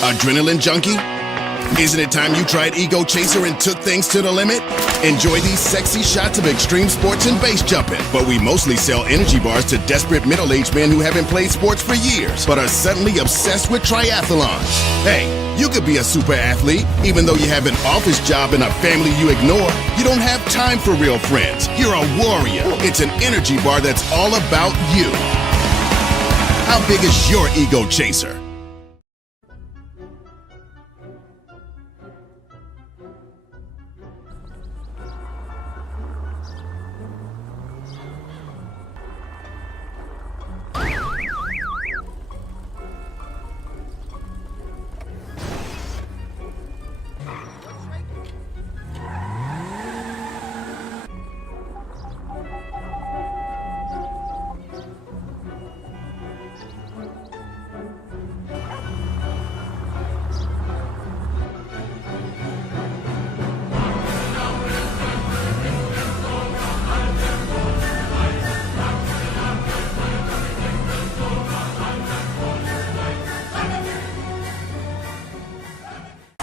Adrenaline junkie? Isn't it time you tried Ego Chaser and took things to the limit? Enjoy these sexy shots of extreme sports and base jumping. But we mostly sell energy bars to desperate middle-aged men who haven't played sports for years, but are suddenly obsessed with triathlons. Hey, you could be a super athlete, even though you have an office job and a family you ignore. You don't have time for real friends. You're a warrior. It's an energy bar that's all about you. How big is your Ego Chaser?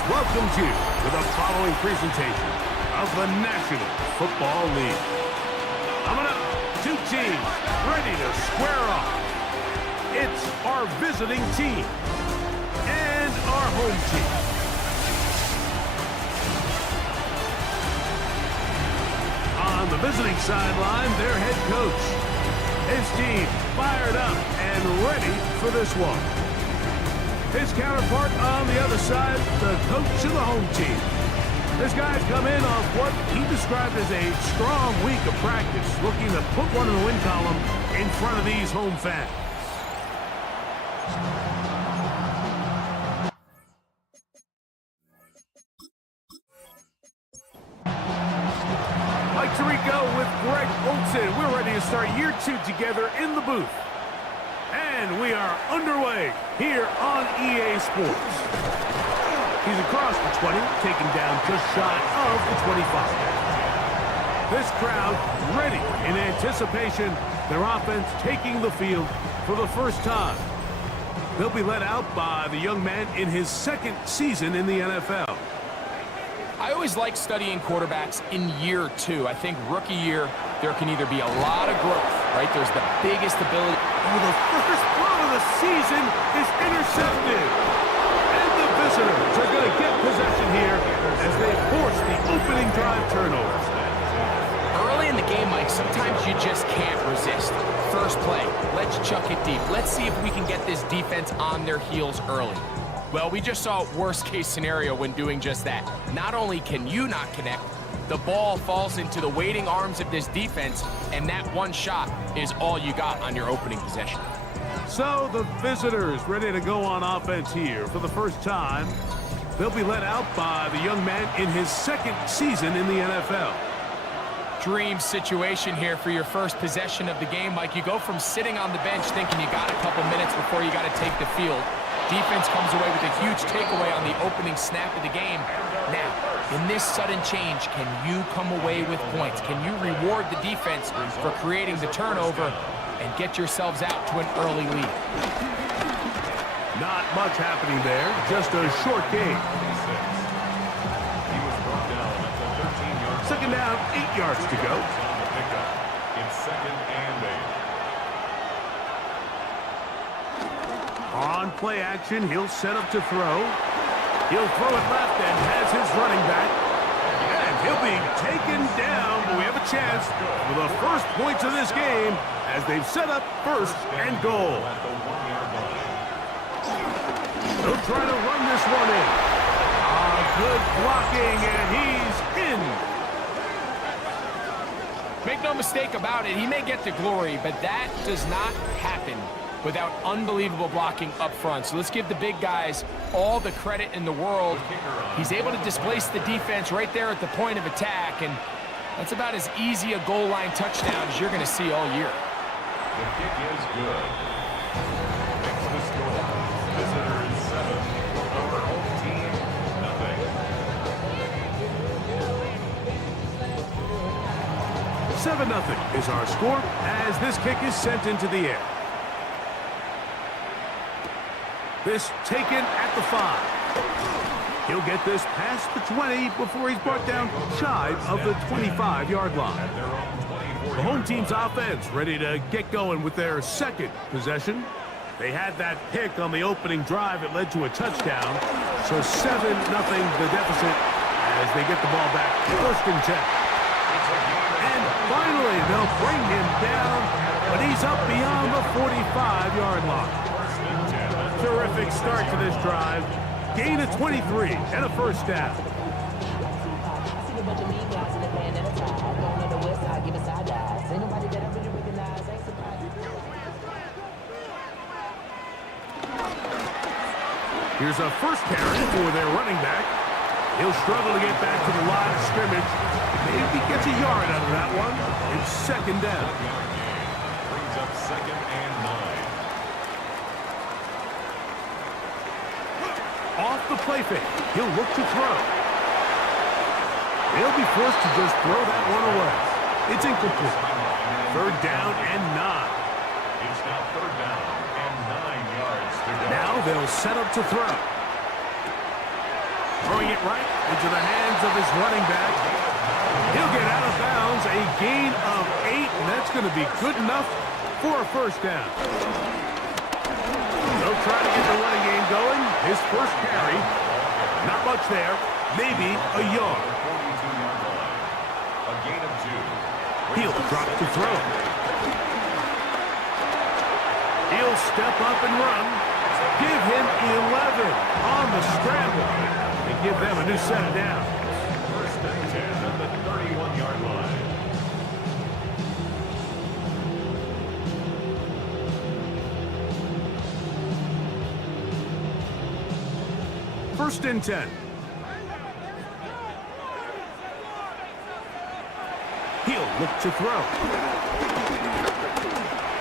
Welcome to the following presentation of the National Football League. Coming up, two teams ready to square off. It's our visiting team and our home team. On the visiting sideline, their head coach. His team fired up and ready for this one. His counterpart on the other side, the coach of the home team. This guy's come in off what he described as a strong week of practice, looking to put one in the win column in front of these home fans. Mike Tirico with Greg Olson. We're ready to start year 2 together in the booth. And we are underway here on EA Sports. He's across the 20, taken down just shy of the 25. This crowd ready in anticipation, their offense taking the field for the first time. They'll be led out by the young man in his second season in the NFL. I always like studying quarterbacks in year 2. I think rookie year, there can either be a lot of growth, right? There's the biggest ability. Oh, the first throw of the season is intercepted. And the visitors are going to get possession here as they force the opening drive turnover. Early in the game, Mike, sometimes you just can't resist. First play, let's chuck it deep. Let's see if we can get this defense on their heels early. Well, we just saw worst case scenario when doing just that. Not only can you not connect, the ball falls into the waiting arms of this defense, and that one shot is all you got on your opening possession. So the visitors ready to go on offense here for the first time. They'll be led out by the young man in his second season in the NFL. Dream situation here for your first possession of the game, Mike. You go from sitting on the bench thinking you got a couple minutes before you got to take the field. Defense comes away with a huge takeaway on the opening snap of the game. Now, in this sudden change, can you come away with points? Can you reward the defense for creating the turnover and get yourselves out to an early lead? Not much happening there, just a short game. Second down, 8 yards to go. In second and 8. On play action, he'll set up to throw. He'll throw it left and has his running back. And he'll be taken down, but we have a chance for the first points of this game as they've set up first and goal. They'll try to run this one in. Good blocking, and he's in. Make no mistake about it, he may get the glory, but that does not happen without unbelievable blocking up front. So let's give the big guys all the credit in the world. He's able to displace the defense right there at the point of attack, and that's about as easy a goal line touchdown as you're going to see all year. The kick is good. Makes the score. Visitors 7, our home team nothing. 7-0 is our score as this kick is sent into the air. This taken at the 5. He'll get this past the 20 before he's brought down shy of the 25-yard line. The home team's offense ready to get going with their second possession. They had that pick on the opening drive. It led to a touchdown. So 7-0 the deficit as they get the ball back. 1st and 10. And finally, they'll bring him down, but he's up beyond the 45-yard line. Terrific start to this drive. Gain of 23 and a 1st down. Here's a 1st carry for their running back. He'll struggle to get back to the line of scrimmage. Maybe gets a yard out of that one. It's 2nd down. Brings up 2nd and 9. Off the play fake. He'll look to throw. They'll be forced to just throw that one away. It's incomplete. 3rd down and 9. It's now 3rd down and 9 yards to go. Now they'll set up to throw. Throwing it right into the hands of his running back. He'll get out of bounds. A gain of 8, and that's going to be good enough for a 1st down. They'll try to get the running game going. His 1st carry. Not much there. Maybe a yard. 42-yard line. A gain of 2. He'll drop to throw. He'll step up and run. Give him 11 on the scramble. And give them a new set of downs. 1st and 10 at the 31-yard line. First and 10. He'll look to throw.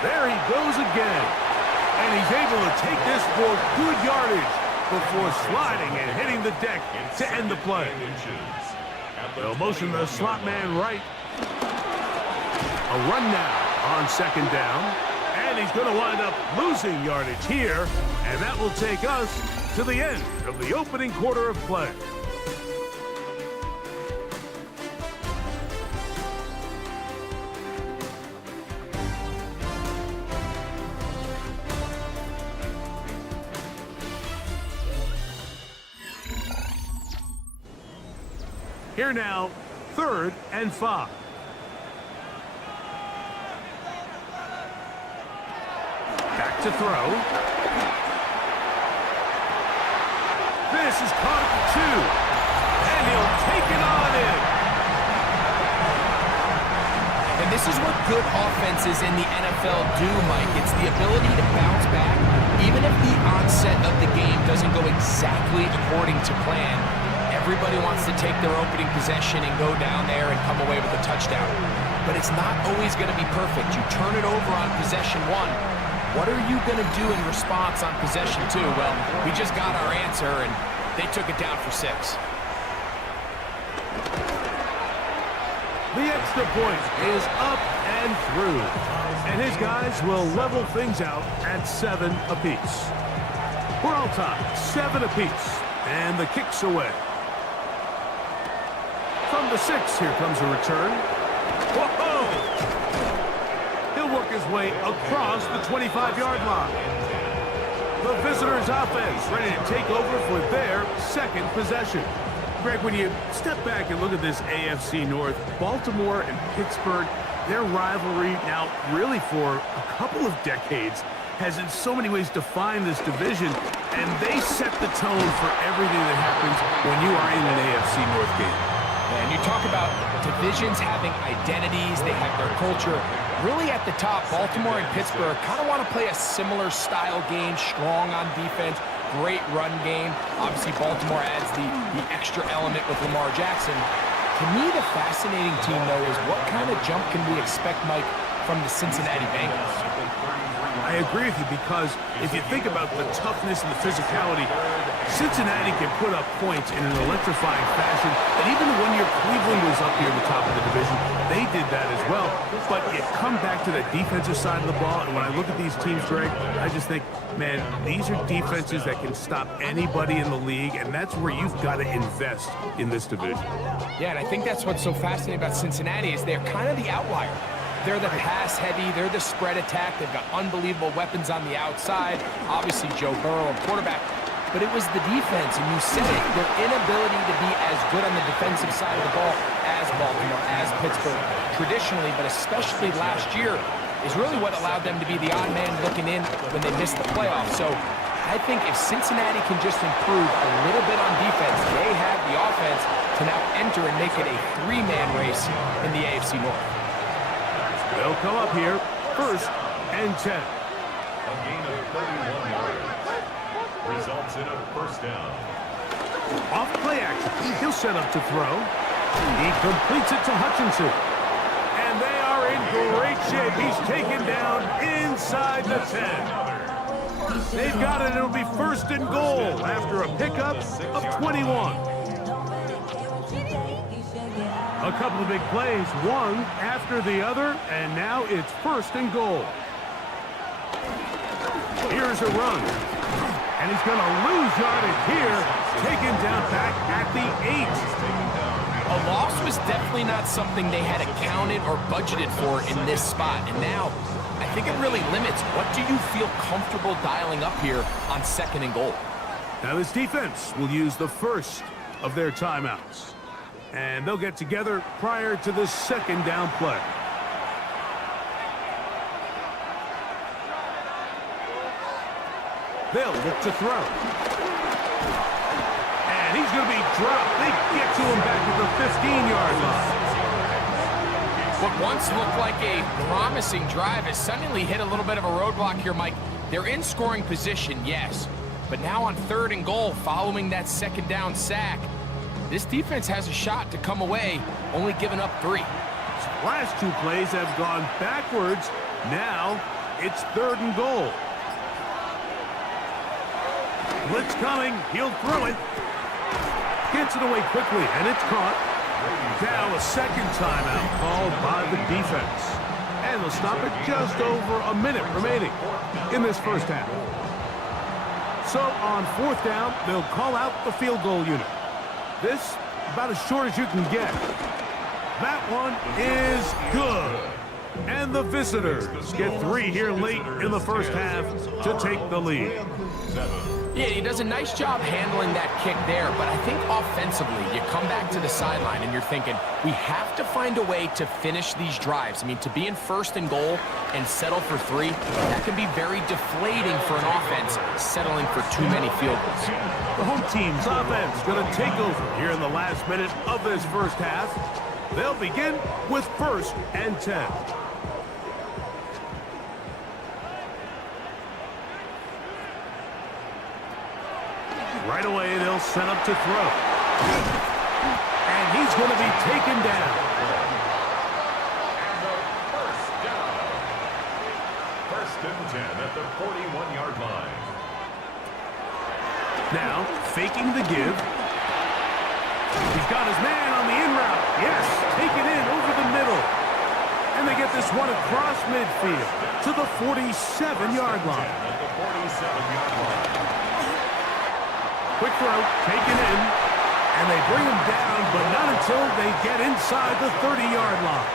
There he goes again. And he's able to take this for good yardage before sliding and hitting the deck to end the play. They'll motion the slot man right. A run now on 2nd down. And he's going to wind up losing yardage here. And that will take us to the end of the opening quarter of play. Here now, 3rd and 5. Back to throw. This is caught at the 2. And he'll take it on in. And this is what good offenses in the NFL do, Mike. It's the ability to bounce back, even if the onset of the game doesn't go exactly according to plan. Everybody wants to take their opening possession and go down there and come away with a touchdown. But it's not always going to be perfect. You turn it over on possession 1. What are you going to do in response on possession 2? Well, we just got our answer, and they took it down for 6. The extra point is up and through. And his guys will level things out at 7 apiece. We're all tied, 7 apiece. And the kick's away. From the 6, here comes a return. Whoa! He'll work his way across the 25-yard line. The visitors' offense ready to take over for their 2nd possession. Greg, when you step back and look at this AFC North, Baltimore and Pittsburgh, their rivalry now really for a couple of decades has in so many ways defined this division, and they set the tone for everything that happens when you are in an AFC North game. And you talk about divisions having identities, they have their culture. Really at the top, Baltimore and Pittsburgh kind of want to play a similar style game, strong on defense, great run game. Obviously, Baltimore adds the extra element with Lamar Jackson. To me, the fascinating team, though, is what kind of jump can we expect, Mike, from the Cincinnati Bengals? I agree with you because if you think about the toughness and the physicality, Cincinnati can put up points in an electrifying fashion. And even when your Cleveland was up here at the top of the division, they they did that as well. But you come back to the defensive side of the ball, and when I look at these teams, Greg, I just think, man, these are defenses that can stop anybody in the league, and that's where you've got to invest in this division. Yeah, and I think that's what's so fascinating about Cincinnati is they're kind of the outlier. They're the pass heavy, they're the spread attack, they've got unbelievable weapons on the outside, obviously Joe Burrow, quarterback. But it was the defense, and you said it, their inability to be as good on the defensive side of the ball as Baltimore, as Pittsburgh, traditionally, but especially last year, is really what allowed them to be the odd man looking in when they missed the playoffs. So I think if Cincinnati can just improve a little bit on defense, they have the offense to now enter and make it a three-man race in the AFC North. They'll come up here, 1st and 10. A gain of 31 yards. Results in a first down. Off play action. He'll set up to throw. He completes it to Hutchinson. And they are in great shape. He's taken down inside the 10. They've got it. It'll be 1st and goal after a pickup of 21. A couple of big plays, one after the other, and now it's 1st and goal. Here's a run. And he's going to lose yardage here, taken down back at the 8. A loss was definitely not something they had accounted or budgeted for in this spot. And now, I think it really limits what do you feel comfortable dialing up here on 2nd and goal. Now this defense will use the first of their timeouts. And they'll get together prior to the 2nd down play. They'll look to throw. And he's going to be dropped. They get to him back at the 15-yard line. What once looked like a promising drive has suddenly hit a little bit of a roadblock here, Mike. They're in scoring position, yes. But now on 3rd and goal, following that 2nd down sack, this defense has a shot to come away, only giving up 3. Last 2 plays have gone backwards. Now it's 3rd and goal. Blitz coming. He'll throw it. Gets it away quickly, and it's caught. Now a 2nd timeout called by the defense. And they'll stop it just over a minute remaining in this first half. So on 4th down, they'll call out the field goal unit. This, about as short as you can get. That one is good. And the visitors get 3 here late in the first half to take the lead. Yeah, he does a nice job handling that kick there, but I think offensively, you come back to the sideline and you're thinking, we have to find a way to finish these drives. I mean, to be in 1st and goal and settle for 3, that can be very deflating for an offense settling for too many field goals. The home team's offense going to take over here in the last minute of this first half. They'll begin with 1st and 10. Right away, they'll set up to throw. And he's going to be taken down. And the first down. 1st and 10 at the 41-yard line. Now, faking the give. He's got his man on the in route. Yes, taken in over the middle. And they get this one across midfield to the 47-yard line. At the 47-yard line. Quick throw, taken in, and they bring him down, but not until they get inside the 30-yard line.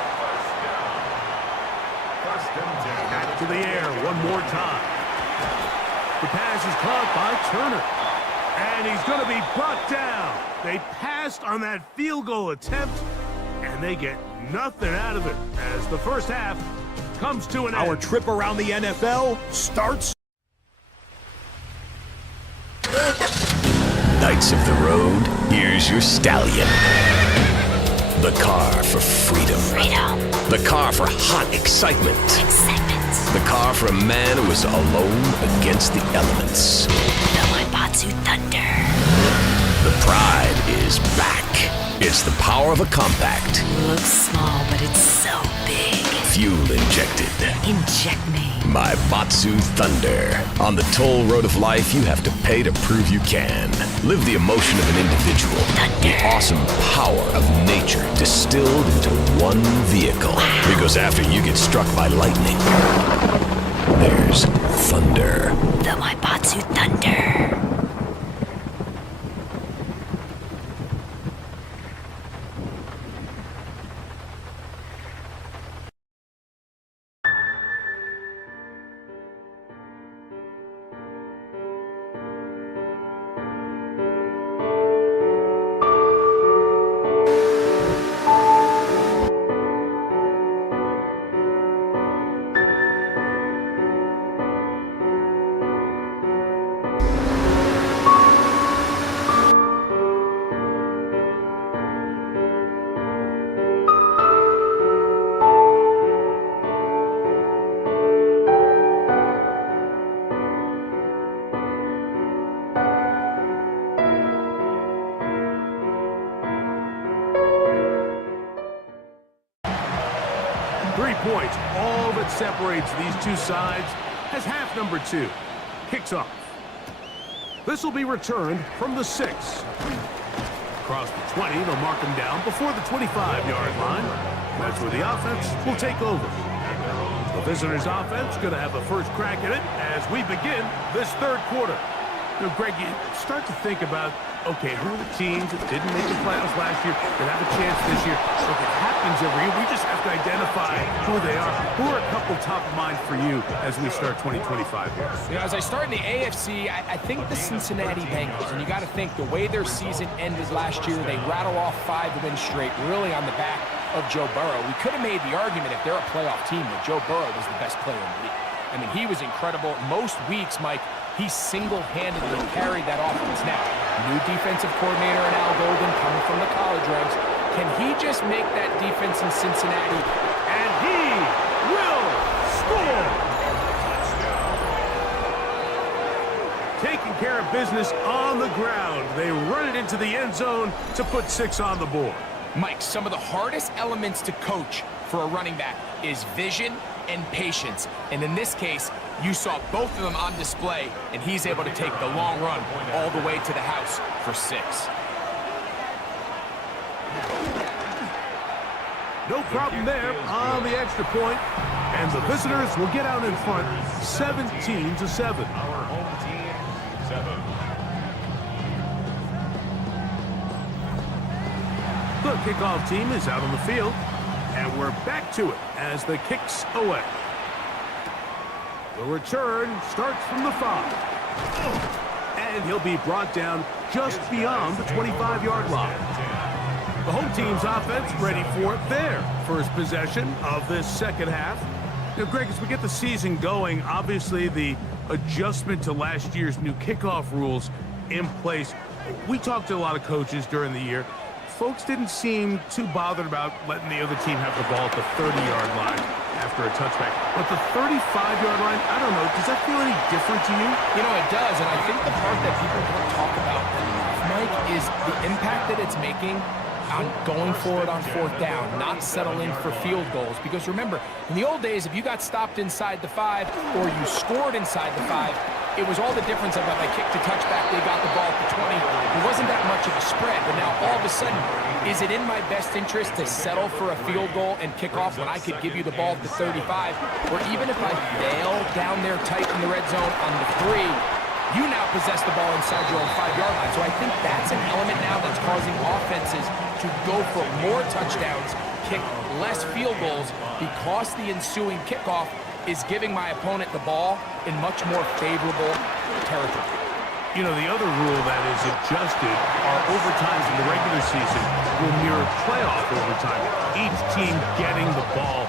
1st and 10. Back to the air one more time. The pass is caught by Turner, and he's going to be brought down. They passed on that field goal attempt, and they get nothing out of it as the first half comes to an end. Our trip around the NFL starts. Knights of the road, here's your stallion. The car for freedom. The car for hot excitement. The car for a man who is alone against the elements. The Waibatsu Thunder. The pride is back. It's the power of a compact. Looks small, but it's so big. Fuel injected. Inject me. My Batsu Thunder. On the toll road of life, you have to pay to prove you can. Live the emotion of an individual. The awesome power of nature distilled into one vehicle. Because after you get struck by lightning, there's thunder. The Waibatsu Thunder. Points, all that separates these two sides, as half number 2 kicks off. This will be returned from the 6. Across the 20, they'll mark him down before the 25-yard line. That's where the offense will take over. The visitors' offense going to have the first crack at it as we begin this third quarter. You know, Greg, you start to think about, okay, who are the teams that didn't make the playoffs last year that have a chance this year? Look, it happens every year. We just have to identify who they are. Who are a couple top of mind for you as we start 2025 here? You know, as I start in the AFC, I think the Cincinnati Bengals, and you got to think the way their season ended last year, they rattle off 5 wins straight, really on the back of Joe Burrow. We could have made the argument if they're a playoff team that Joe Burrow was the best player in the league. I mean, he was incredible. Most weeks, Mike, he single-handedly carried that offense. Now, new defensive coordinator in Al Golden coming from the college ranks. Can he just make that defense in Cincinnati? And he will score! Taking care of business on the ground. They run it into the end zone to put 6 on the board. Mike, some of the hardest elements to coach for a running back is vision and patience. And in this case, you saw both of them on display, and he's able to take the long run all the way to the house for 6. No problem there on the extra point, and the visitors will get out in front 17-7. Our home team, 7. The kickoff team is out on the field, and we're back to it as the kick's away. The return starts from the 5. And he'll be brought down just beyond the 25-yard line. The home team's offense ready for their first possession of this second half. Now, Greg, as we get the season going, obviously the adjustment to last year's new kickoff rules in place. We talked to a lot of coaches during the year. Folks didn't seem too bothered about letting the other team have the ball at the 30-yard line after a touchback. But the 35-yard line, I don't know, does that feel any different to you? You know, it does, and I think the part that people don't talk about enough, Mike, is the impact that it's making on going for it on 4th down, not settling for field goals. Because remember, in the old days, if you got stopped inside the 5 or you scored inside the 5, it was all the difference of if I kicked a touchback, they got the ball at the 20. It wasn't that much of a spread, but now all of a sudden, is it in my best interest to settle for a field goal and kick off when I could give you the ball at the 35? Or even if I fail down there tight in the red zone on the 3, you now possess the ball inside your own 5-yard line. So I think that's an element now that's causing offenses to go for more touchdowns, kick less field goals, because the ensuing kickoff is giving my opponent the ball in much more favorable territory. You know, the other rule that is adjusted are overtimes in the regular season will mirror playoff overtime. Each team getting the ball.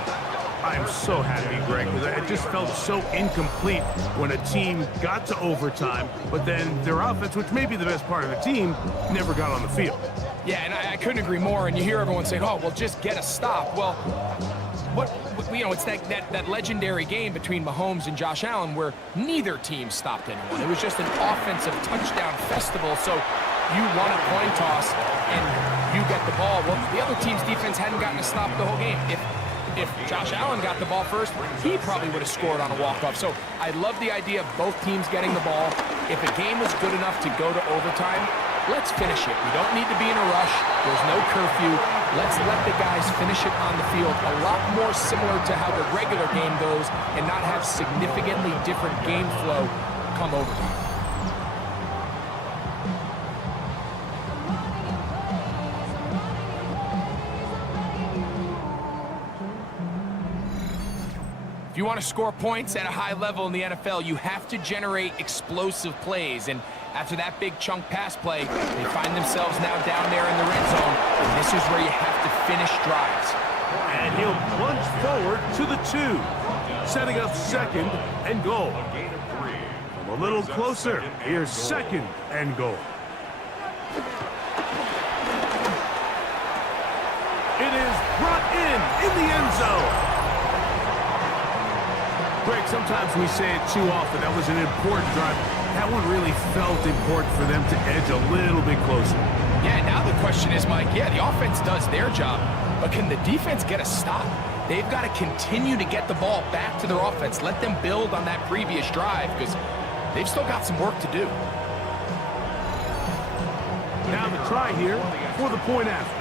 I'm so happy, Greg, because it just felt so incomplete when a team got to overtime, but then their offense, which may be the best part of the team, never got on the field. Yeah, and I couldn't agree more. And you hear everyone saying, oh, well, just get a stop. Well, you know, it's that legendary game between Mahomes and Josh Allen where neither team stopped anyone. It was just an offensive touchdown festival. So you won a coin toss and you get the ball. Well, the other team's defense hadn't gotten a stop the whole game. If If Josh Allen got the ball first, he probably would have scored on a walk-off. So I love the idea of both teams getting the ball. If a game was good enough to go to overtime, let's finish it. We don't need to be in a rush. There's no curfew. Let's let the guys finish it on the field. A lot more similar to how the regular game goes and not have significantly different game flow come overtime. If you want to score points at a high level in the NFL, you have to generate explosive plays. And after that big chunk pass play, they find themselves now down there in the red zone. And this is where you have to finish drives. And he'll plunge forward to the 2, setting up 2nd and goal. From a little closer, here's 2nd and goal. It is brought in the end zone. Greg, sometimes we say it too often. That was an important drive. That one really felt important for them to edge a little bit closer. Yeah, now the question is, Mike, yeah, the offense does their job, but can the defense get a stop? They've got to continue to get the ball back to their offense. Let them build on that previous drive because they've still got some work to do. Now the try here for the point after.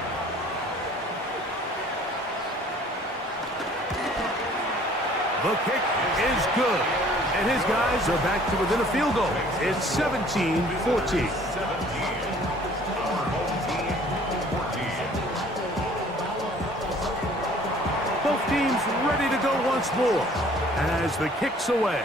The kick is good, and his guys are back to within a field goal. It's 17-14. Both teams ready to go once more as the kick's away.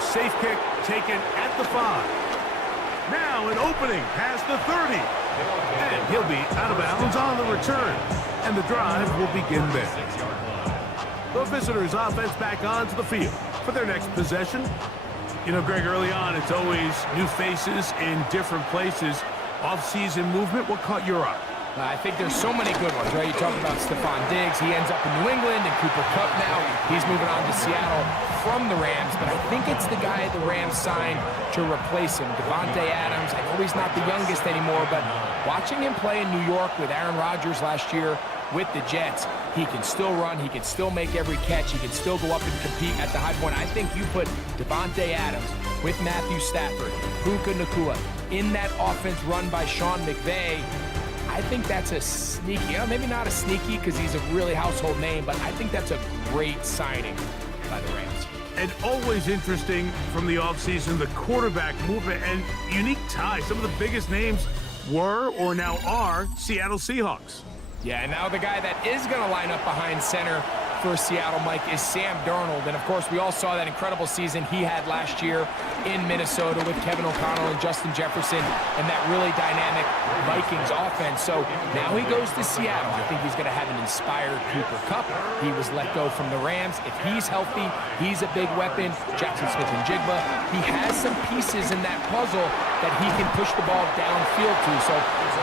Safe kick taken at the 5. Now an opening past the 30. And he'll be out of bounds on the return. And the drive will begin there. The visitors' offense back onto the field for their next possession. You know, Greg, early on, it's always new faces in different places. Off-season movement, what caught your eye? I think there's so many good ones, right? You talk about Stephon Diggs. He ends up in New England, and Cooper Kupp now. He's moving on to Seattle from the Rams, but I think it's the guy the Rams signed to replace him, Davante Adams. I know he's not the youngest anymore, but watching him play in New York with Aaron Rodgers last year with the Jets, he can still run, he can still make every catch, he can still go up and compete at the high point. I think you put Davante Adams with Matthew Stafford, Puka Nacua, in that offense run by Sean McVay. I think that's a sneaky, you know, maybe not a sneaky because he's a really household name, but I think that's a great signing by the Rams. And always interesting from the offseason, the quarterback movement and unique ties. Some of the biggest names were or now are Seattle Seahawks. Yeah, and now the guy that is going to line up behind center for Seattle, Mike, is Sam Darnold. And, of course, we all saw that incredible season he had last year in Minnesota with Kevin O'Connell and Justin Jefferson and that really dynamic Vikings offense. So now he goes to Seattle. I think he's going to have an inspired Cooper Kupp. He was let go from the Rams. If he's healthy, he's a big weapon. Jackson Smith-Njigba, he has some pieces in that puzzle that he can push the ball downfield to. So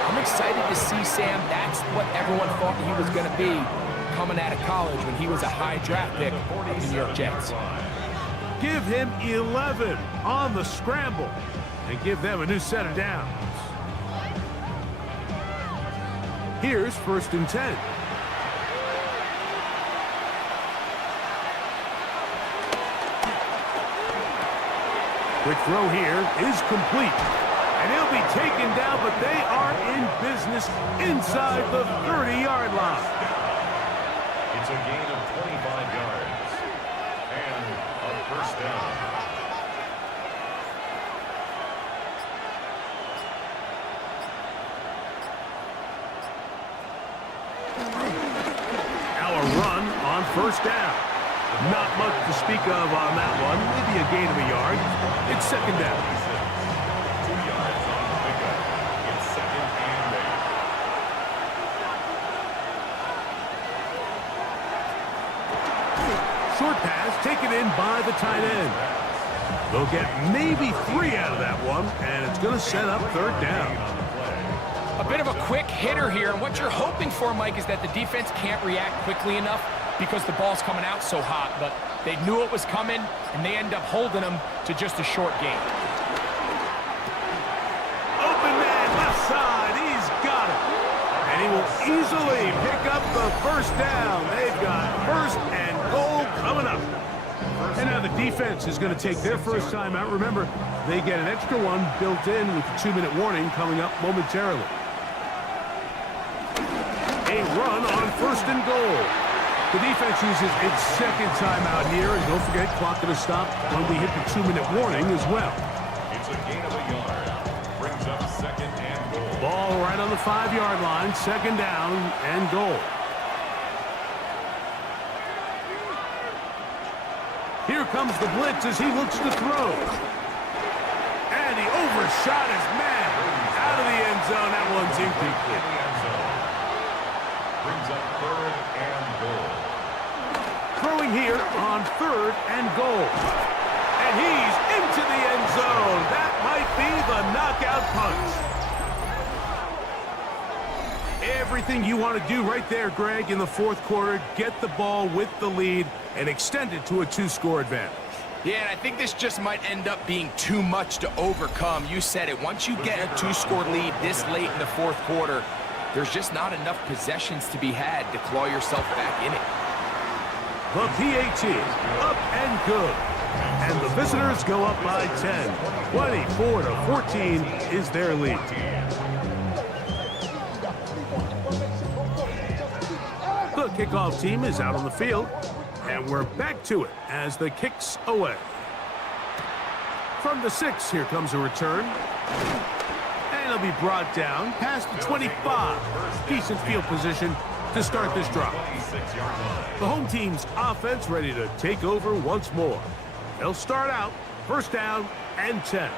I'm excited to see Sam. That's what everyone thought he was going to be coming out of college when he was a high draft pick of the New York Jets. Give him 11 on the scramble and give them a new set of downs. Here's 1st and 10. Quick throw here is complete. And he'll be taken down, but they are in business inside the 30-yard line. It's a gain of 25 yards and a 1st down. Our run on 1st down. Not much to speak of on that one. Maybe a gain of a yard. It's 2nd down. 2 yards on the pickup. It's 2nd and 8. Short pass taken in by the tight end. They'll get maybe 3 out of that one, and it's going to set up 3rd down. A bit of a quick hitter here, and what you're hoping for, Mike, is that the defense can't react quickly enough because the ball's coming out so hot, but they knew it was coming, and they end up holding them to just a short gain. Open man, left side, he's got it. And he will easily pick up the first down. They've got first and goal coming up. And now the defense is going to take their first time out. Remember, they get an extra one built in with the 2-minute warning coming up momentarily. A run on first and goal. The defense uses its second timeout here, and don't forget, clock going to stop when we hit the 2-minute warning as well. It's a gain of a yard. Brings up second and goal. Ball right on the 5-yard line, second down and goal. Here comes the blitz as he looks to throw. And he overshot his man out of the end zone. That one's incomplete. Brings up third and goal. Throwing here on third and goal. And he's into the end zone. That might be the knockout punch. Everything you want to do right there, Greg, in the fourth quarter. Get the ball with the lead and extend it to a 2-score advantage. Yeah, and I think this just might end up being too much to overcome. You said it. Once you get a 2-score lead this late in the fourth quarter, there's just not enough possessions to be had to claw yourself back in it. The PAT up and good. And the visitors go up by 10. 24-14 is their lead. The kickoff team is out on the field. And we're back to it as the kick's away. From the 6, here comes a return. And it'll be brought down past the 25. Decent field position to start this drive. The home team's offense ready to take over once more. They'll start out first down and 10.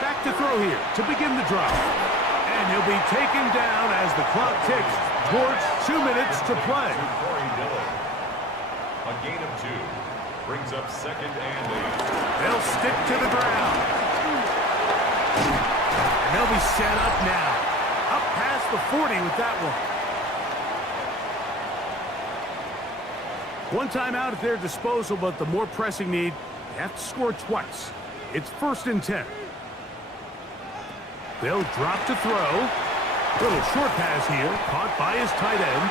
Back to throw here to begin the drive. And he'll be taken down as the clock ticks towards 2 minutes to play. A gain of 2. Brings up second and 8. They'll stick to the ground. And they'll be set up now. Up past the 40 with that one. One timeout at their disposal, but the more pressing need, they have to score twice. It's first and 10. They'll drop to throw. Little short pass here, caught by his tight end.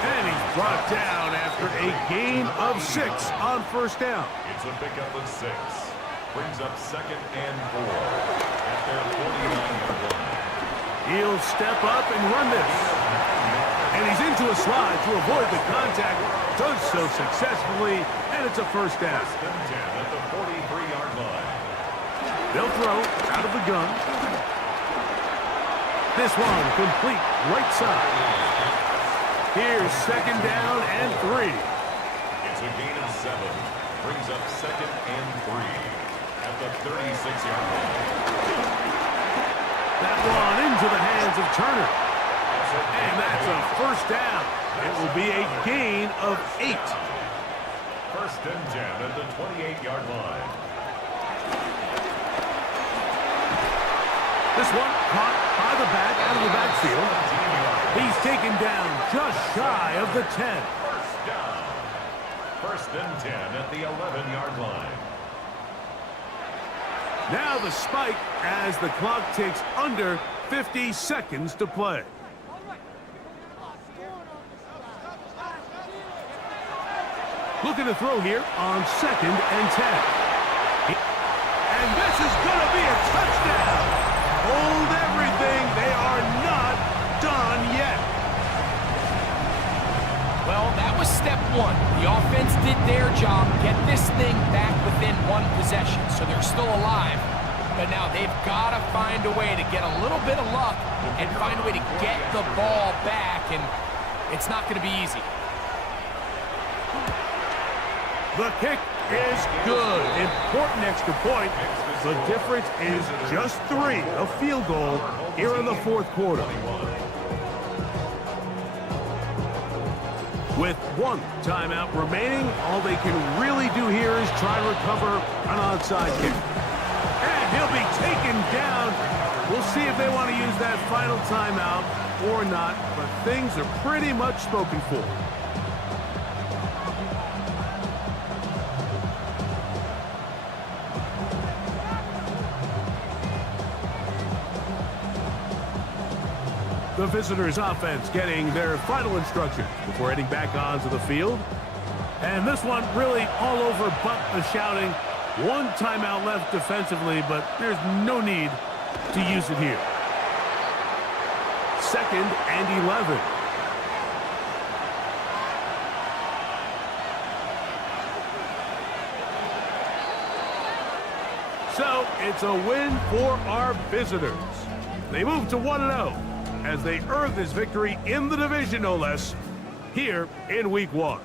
And he's brought down after a gain of 6 on first down. It's a pickup of 6. Brings up second and 4 at their 49-yard line. He'll step up and run this. And he's into a slide to avoid the contact. Does so successfully, and it's a first down. First and 10 at the 43-yard line. They'll throw out of the gun. This one complete right side. Here's second down and 3. It's a gain of 7. Brings up second and 3 at the 36-yard line. That one into the hands of Turner. And that's a first down. It will be a gain of 8. First and 10 at the 28-yard line. This one caught by the back out of the backfield. He's taken down just shy of the 10. First down. First and 10 at the 11-yard line. Now the spike as the clock takes under 50 seconds to play. Looking to throw here on second and 10. And this is going to be a touchdown. Hold everything. They are not done yet. Well, that was step 1. The offense did their job, get this thing back within 1 possession, so they're still alive. But now they've got to find a way to get a little bit of luck and find a way to get the ball back, and it's not going to be easy. The kick is good. Important extra point. The difference is just 3, a field goal here in the fourth quarter. With 1 timeout remaining, all they can really do here is try to recover an onside kick. And he'll be taken down. We'll see if they want to use that final timeout or not, but things are pretty much spoken for. The visitors' offense getting their final instructions before heading back onto the field. And this one really all over but the shouting. One timeout left defensively, but there's no need to use it here. 2nd and 11. So it's a win for our visitors. They move to 1-0 as they earn this victory in the division, no less, here in Week 1.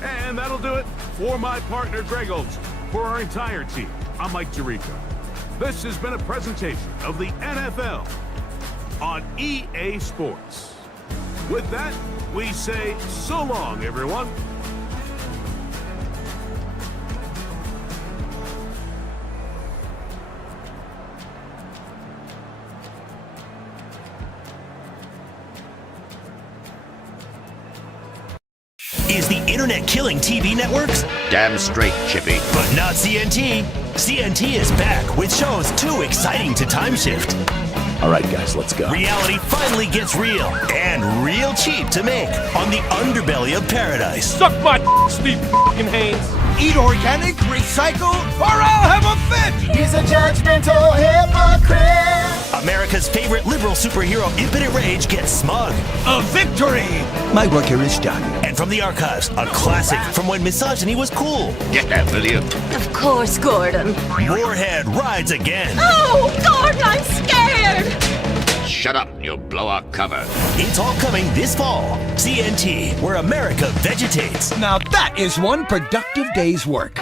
And that'll do it for my partner, Greg Olson. For our entire team, I'm Mike Tirico. This has been a presentation of the NFL on EA Sports. With that, we say so long, everyone. Is the internet killing TV networks? Damn straight, Chippy. But not CNT. CNT is back with shows too exciting to time shift. All right, guys, let's go. Reality finally gets real and real cheap to make on the underbelly of paradise. Suck my Steve f***ing Haynes. Eat organic, recycle, or I'll have a fit! He's a judgmental hypocrite. America's favorite liberal superhero Infinite Rage gets smug. A victory! My work here is done. And from the archives, a classic from when misogyny was cool. Get that, will you? Of course, Gordon. Warhead rides again. Oh, Gordon, I'm scared! Shut up, you'll blow our cover. It's all coming this fall. CNT, where America vegetates. Now that is one productive day's work.